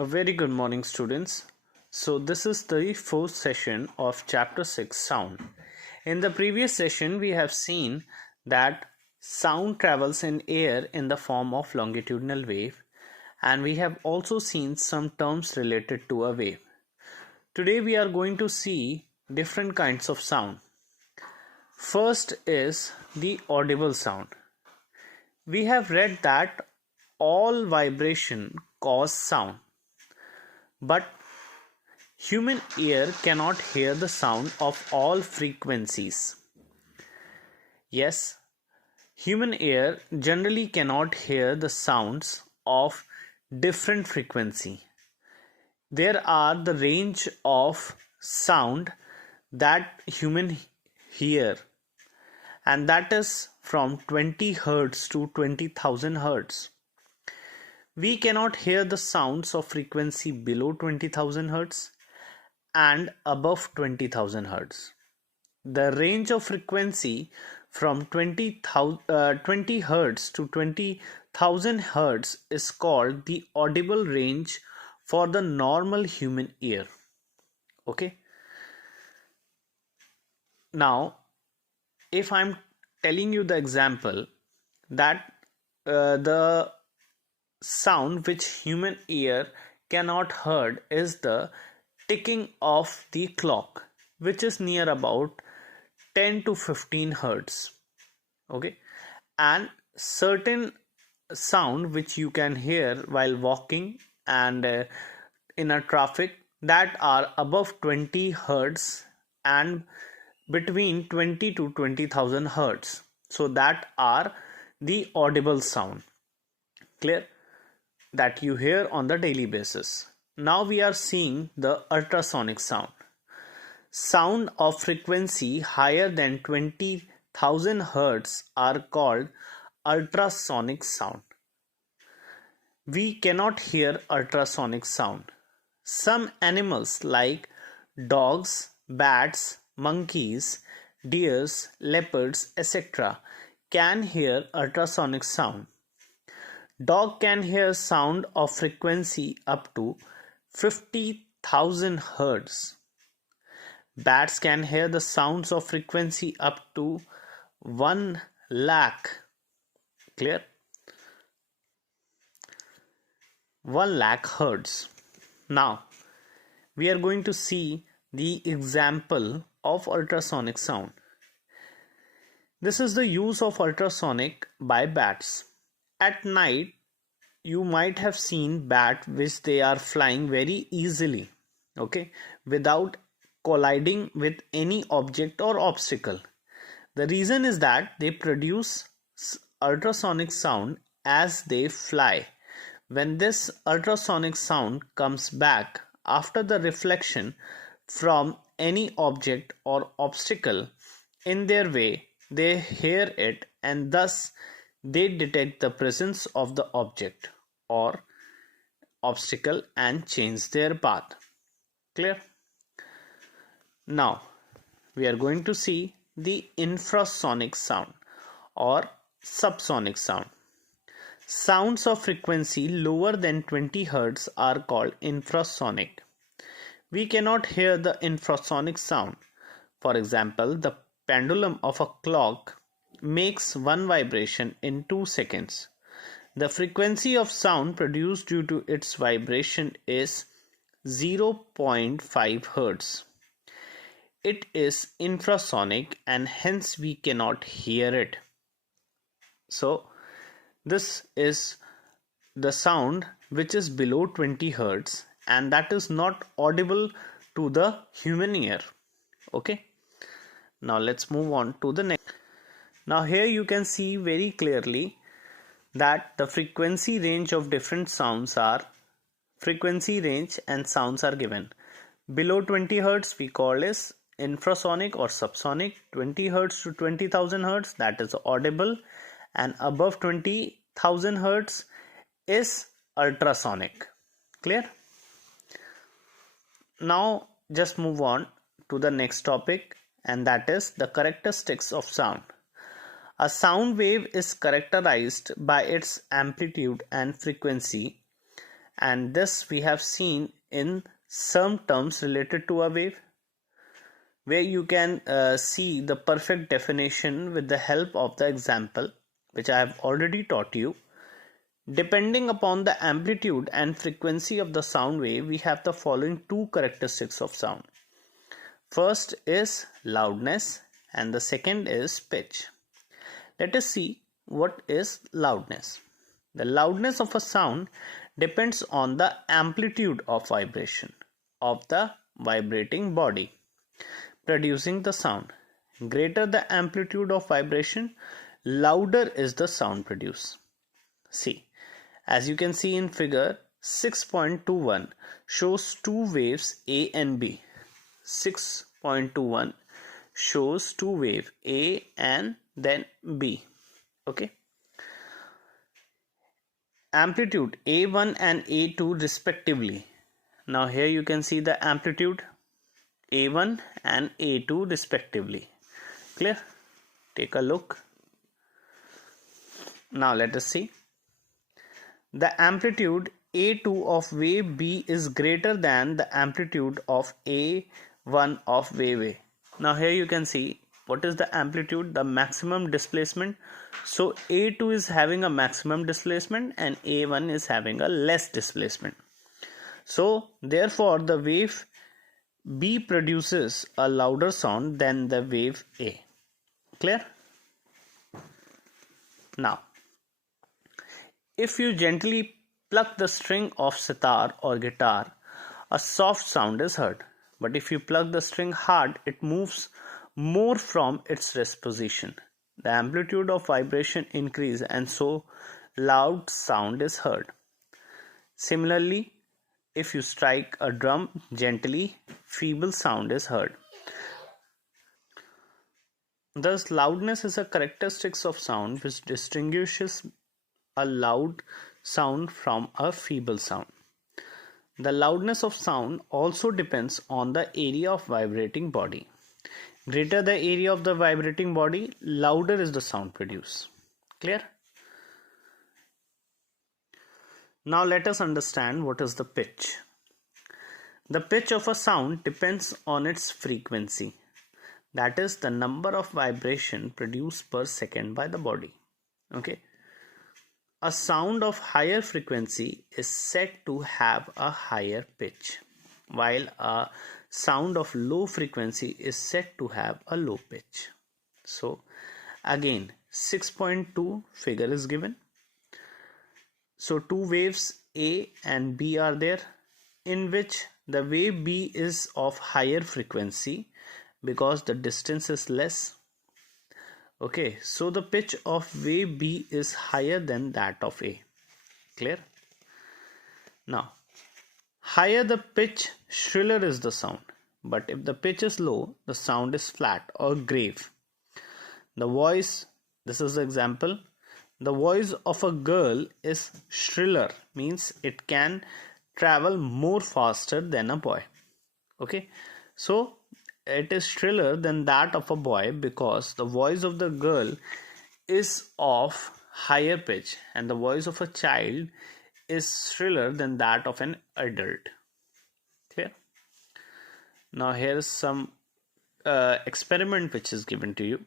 A very good morning, students. So, this is the fourth session of Chapter 6 Sound. In the previous session, we have seen that sound travels in air in the form of longitudinal wave, and we have also seen some terms related to a wave. Today, we are going to see different kinds of sound. First is the audible sound. We have read that all vibration cause sound, but human ear cannot hear the sound of all frequencies. Yes, human ear generally cannot hear the sounds of different frequency. There are the range of sound that human hear, and that is from 20 hertz to 20,000 hertz. We cannot hear the sounds of frequency below 20,000 hertz and above 20,000 hertz. The range of frequency from 20 hertz to 20,000 hertz is called the audible range for the normal human ear. Okay. Now, if I'm telling you the example that the sound which human ear cannot heard is the ticking of the clock, which is near about 10 to 15 hertz. Okay, and certain sound which you can hear while walking and in a traffic that are above 20 hertz and between 20 to 20,000 hertz. So that are the audible sound. Clear? That you hear on the daily basis. Now we are seeing the ultrasonic sound. Sound of frequency higher than 20,000 hertz are called ultrasonic sound. We cannot hear ultrasonic sound. Some animals like dogs, bats, monkeys, deers, leopards, etc. can hear ultrasonic sound. Dog can hear sound of frequency up to 50,000 hertz. Bats can hear the sounds of frequency up to 1 lakh. Clear? 1 lakh hertz. Now, we are going to see the example of ultrasonic sound. This is the use of ultrasonic by bats. At night, you might have seen bats which they are flying very easily, okay, without colliding with any object or obstacle. The reason is that they produce ultrasonic sound as they fly. When this ultrasonic sound comes back after the reflection from any object or obstacle in their way, they hear it and thus they detect the presence of the object or obstacle and change their path. Clear? Now, we are going to see the infrasonic sound or subsonic sound. Sounds of frequency lower than 20 Hz are called infrasonic. We cannot hear the infrasonic sound. For example, the pendulum of a clock makes one vibration in 2 seconds. The frequency of sound produced due to its vibration is 0.5 Hz. It is infrasonic and hence we cannot hear it. So, this is the sound which is below 20 Hz and that is not audible to the human ear. Okay. Now let's move on to the next. Now here you can see very clearly that the frequency range of different sounds are frequency range and sounds are given. Below 20 Hz we call as infrasonic or subsonic. 20 Hz to 20,000 Hz that is audible, and above 20,000 Hz is ultrasonic. Clear? Now just move on to the next topic, and that is the characteristics of sound. A sound wave is characterized by its amplitude and frequency and this we have seen in some terms related to a wave, where you can see the perfect definition with the help of the example which I have already taught you. Depending upon the amplitude and frequency of the sound wave, we have the following two characteristics of sound. First is loudness and the second is pitch. Let us see what is loudness. The loudness of a sound depends on the amplitude of vibration of the vibrating body producing the sound. Greater the amplitude of vibration, louder is the sound produced. See, as you can see in figure 6.21 shows two waves A and B. 6.21 shows two waves A and then B. Okay. Amplitude A1 and A2 respectively. Now here you can see the amplitude A1 and A2 respectively. Clear? Take a look. Now let us see. The amplitude A2 of wave B is greater than the amplitude of A1 of wave A. Now here you can see what is the amplitude, the maximum displacement. So A2 is having a maximum displacement and A1 is having a less displacement. So therefore the wave B produces a louder sound than the wave A. Clear? Now, if you gently pluck the string of sitar or guitar, a soft sound is heard. But if you pluck the string hard, it moves more from its rest position. The amplitude of vibration increases and so loud sound is heard. Similarly, if you strike a drum gently, feeble sound is heard. Thus, loudness is a characteristic of sound which distinguishes a loud sound from a feeble sound. The loudness of sound also depends on the area of vibrating body. Greater the area of the vibrating body, louder is the sound produced. Clear? Now let us understand what is the pitch. The pitch of a sound depends on its frequency. That is the number of vibration produced per second by the body. Okay. A sound of higher frequency is said to have a higher pitch, while a sound of low frequency is said to have a low pitch. So again 6.2 figure is given. So two waves A and B are there, in which the wave B is of higher frequency because the distance is less. Okay, so the pitch of wave B is higher than that of A. Clear? Now, higher the pitch, shriller is the sound. But if the pitch is low, the sound is flat or grave. The voice, this is the example. The voice of a girl is shriller, means it can travel more faster than a boy. Okay, so it is shriller than that of a boy because the voice of the girl is of higher pitch and the voice of a child is shriller than that of an adult. Clear? Now here is some experiment which is given to you.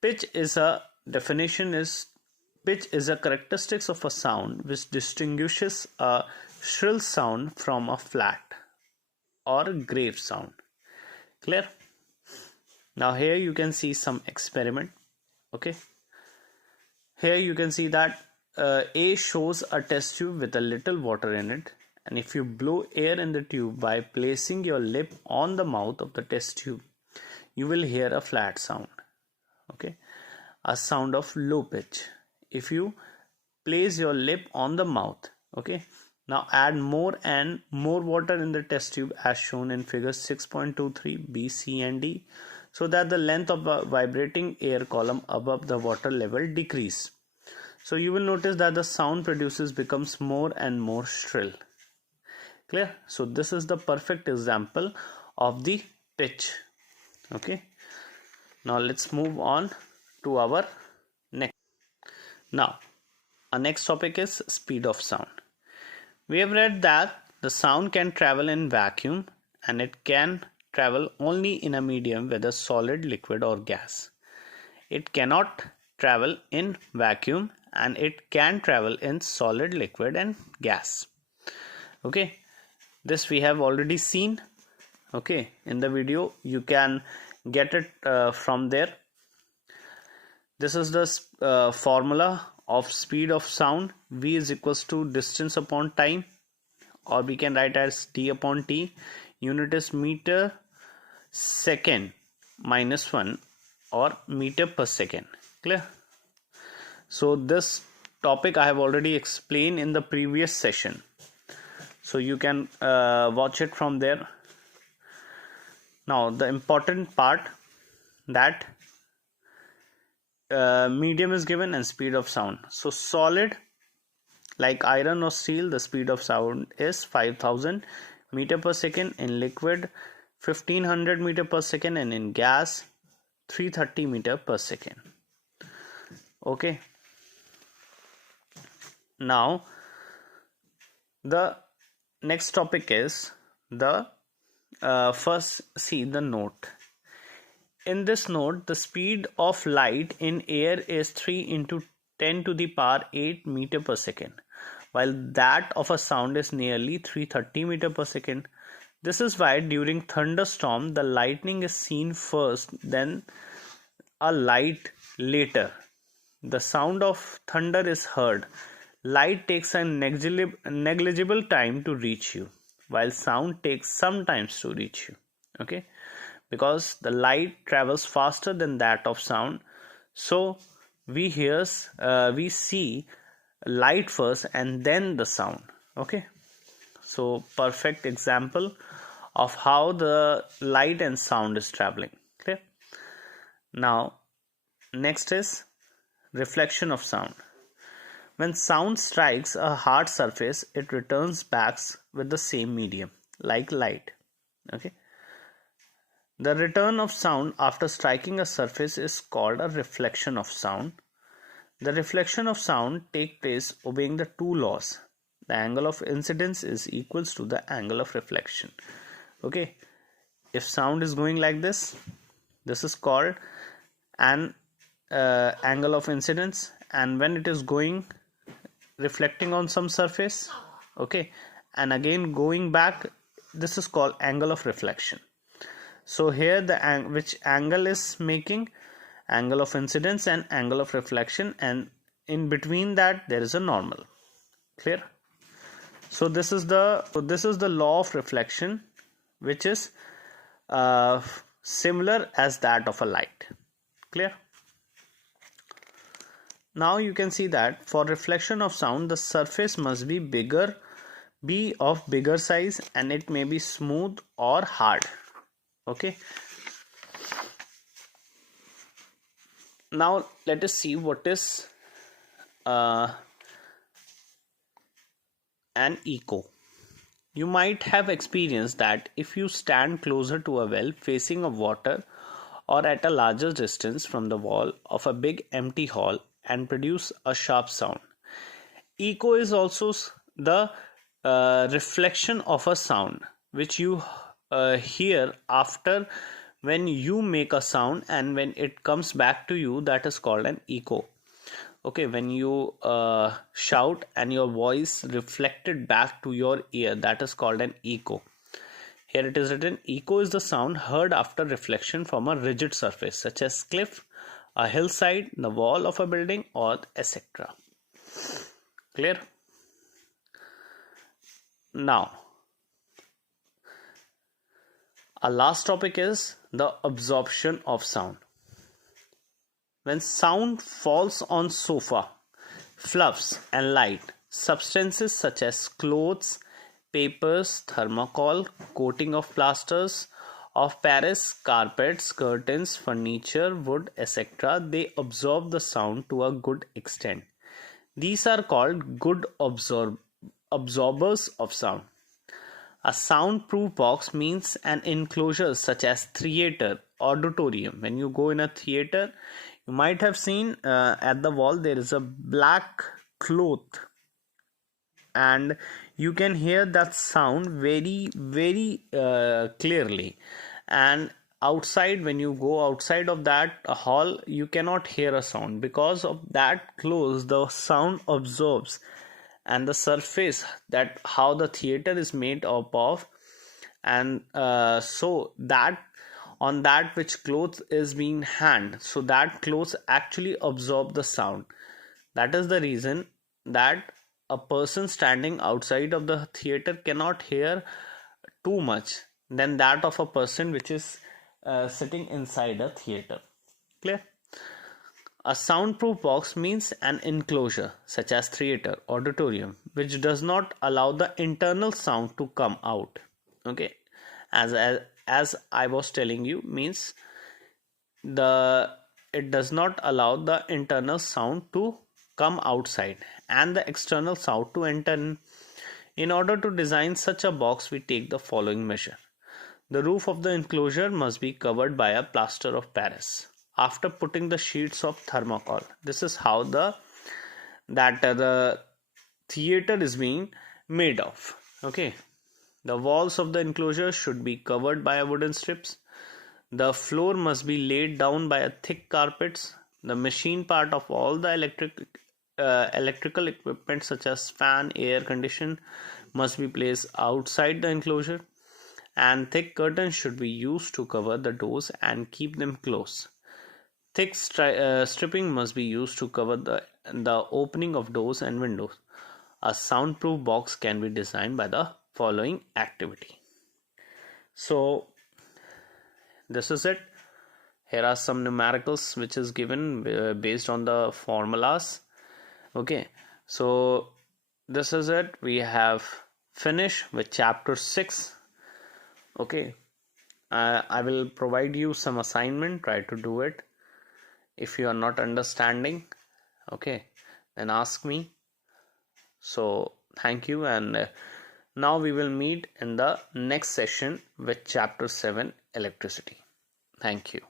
Pitch is a characteristics of a sound which distinguishes a shrill sound from a flat or grave sound. Clear? Now here you can see some experiment. Okay, here you can see that A shows a test tube with a little water in it, and if you blow air in the tube by placing your lip on the mouth of the test tube, you will hear a flat sound. Okay, a sound of low pitch. If you place your lip on the mouth, okay, now add more and more water in the test tube as shown in figure 6.23 B, C and D, so that the length of the vibrating air column above the water level decrease. So you will notice that the sound produces becomes more and more shrill. Clear? So this is the perfect example of the pitch. Okay. Now let's move on to our next. Now, our next topic is speed of sound. We have read that the sound can travel in vacuum and it can travel only in a medium, whether solid, liquid, or gas. It cannot travel in vacuum and it can travel in solid, liquid, and gas. Okay, this we have already seen. Okay, in the video you can get it from there. This is the formula of speed of sound. V is equals to distance upon time, or we can write as d upon t. Unit is meter second minus 1 or meter per second. Clear? So this topic I have already explained in the previous session, so you can watch it from there. Now the important part, that medium is given and speed of sound. So solid like iron or steel, the speed of sound is 5000 meter per second. In liquid 1500 meter per second, and in gas 330 meter per second. Okay, now the next topic is the first see the note. In this note, the speed of light in air is 3 into 10 to the power 8 meter per second, while that of a sound is nearly 330 meter per second. This is why during thunderstorm the lightning is seen first, then a light later. The sound of thunder is heard. Light takes a negligible time to reach you, while sound takes some time to reach you. Okay, because the light travels faster than that of sound, so we see light first and then the sound. Okay, so perfect example of how the light and sound is traveling. Clear? Now next is reflection of sound. When sound strikes a hard surface, it returns back with the same medium, like light. Okay, the return of sound after striking a surface is called a reflection of sound. The reflection of sound takes place obeying the two laws. The angle of incidence is equals to the angle of reflection. Okay, if sound is going like this is called an angle of incidence, and when it is going reflecting on some surface, okay, and again going back, this is called angle of reflection. So here the which angle is making angle of incidence and angle of reflection, and in between that there is a normal. Clear? So this is the law of reflection, which is similar as that of a light. Clear? Now you can see that for reflection of sound, the surface must be of bigger size, and it may be smooth or hard. Okay, now let us see what is an echo. You might have experienced that if you stand closer to a well facing a water, or at a larger distance from the wall of a big empty hall, and produce a sharp sound. Echo is also the reflection of a sound which you hear after when you make a sound, and when it comes back to you, that is called an echo. Okay, when you shout and your voice reflected back to your ear, that is called an echo. Here it is written, echo is the sound heard after reflection from a rigid surface such as cliff, a hillside, the wall of a building, or etc. Clear? Now our last topic is the absorption of sound. When sound falls on sofa, fluffs, and light, substances such as clothes, papers, thermocol, coating of plasters of Paris, carpets, curtains, furniture, wood, etc., they absorb the sound to a good extent. These are called good absorbers of sound. A soundproof box means an enclosure such as theater, auditorium. When you go in a theater, you might have seen at the wall there is a black cloth, and you can hear that sound very clearly. And outside, when you go outside of that hall, you cannot hear a sound, because of that close the sound absorbs. And the surface, that how the theater is made up of, and so that on that which clothes is being hand, so that clothes actually absorb the sound. That is the reason that a person standing outside of the theater cannot hear too much than that of a person which is sitting inside a theater. Clear? A soundproof box means an enclosure, such as theater, auditorium, which does not allow the internal sound to come out. Okay, as I was telling you, means the it does not allow the internal sound to come outside and the external sound to enter in. In order to design such a box, we take the following measure. The roof of the enclosure must be covered by a plaster of Paris. After putting the sheets of thermocol, this is how the theater is being made of. Okay, the walls of the enclosure should be covered by wooden strips. The floor must be laid down by a thick carpets. The machine part of all the electrical equipment such as fan, air condition must be placed outside the enclosure, and thick curtains should be used to cover the doors and keep them closed. Thick stripping must be used to cover the opening of doors and windows. A soundproof box can be designed by the following activity. So this is it. Here are some numericals which is given based on the formulas. Okay, so this is it. We have finished with chapter 6. Okay, I will provide you some assignment. Try to do it. If you are not understanding, okay, then ask me. So thank you, and now we will meet in the next session with chapter 7, electricity. Thank you.